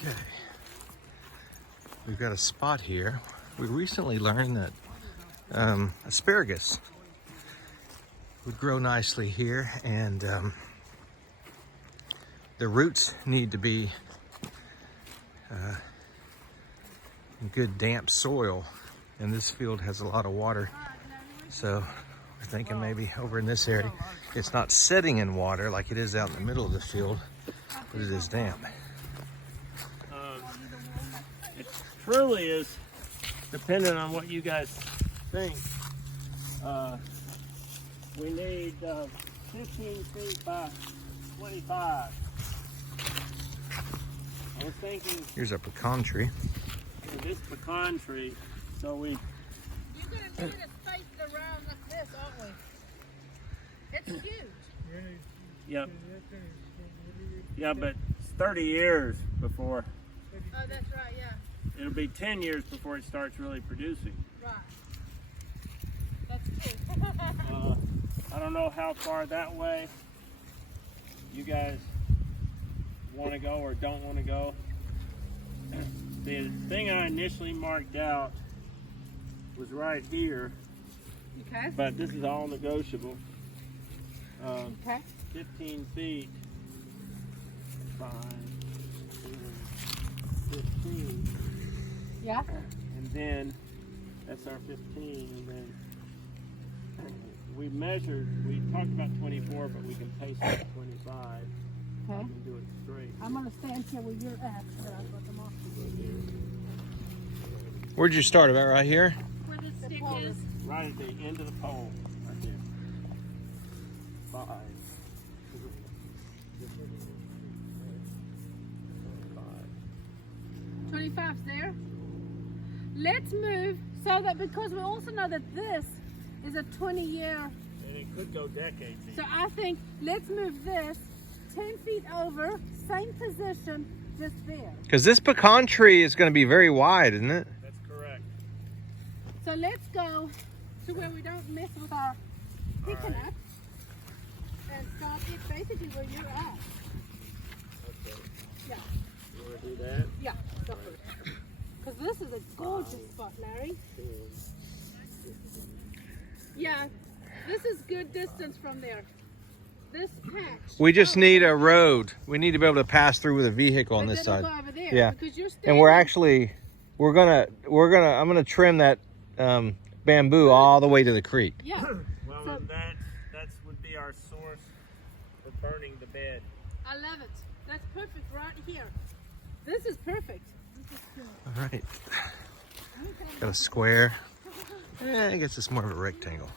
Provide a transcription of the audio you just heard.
Okay, we've got a spot here. We recently learned that asparagus would grow nicely here, and the roots need to be in good damp soil, and this field has a lot of water, so we're thinking maybe over in this area it's not setting in water like it is out in the middle of the field, but it is damp. It truly is dependent on what you guys think. We need 15 feet by 25. I was thinking, Here's a pecan tree. this pecan tree, so we... You're going to need a space around like this, aren't we? It's huge. Yep. Yeah, but it's 30 years before. Oh, that's right, yeah. It'll be 10 years before it starts really producing. Right. That's true. I don't know how far that way you guys want to go or don't want to go. The thing I initially marked out was right here, Okay. but this is all negotiable. Okay. 15 feet by 15. Yeah. And then that's our 15, and then we talked about 24, but we can pace it at 25. Okay. And do it straight. I'm going to stand here where you're at, so I've got them off. Where'd you start? About right here? Where the stick is? Right at the end of the pole, right here. 5. 25's there. Let's move so that, because we also know that this is a 20-year. And it could go decades. So I think let's move this 10 feet over, same position, just there. Because this pecan tree is going to be very wide, isn't it? That's correct. So let's go to where we don't mess with our picking up and start it basically where you're at. Okay. Yeah, You want to do that? yeah, go for it. Because this is a gorgeous spot, Larry. Yeah, this is good distance from there. This patch. We just need a road. We need to be able to pass through with a vehicle on this side. Go over there, Yeah. because you're And we're standing- actually, I'm gonna trim that bamboo all the way to the creek. Yeah. Well, So- that's would be our source for burning the bed. I love it. That's perfect right here. This is perfect. This is good. All right. Got a square. I guess it's more of a rectangle.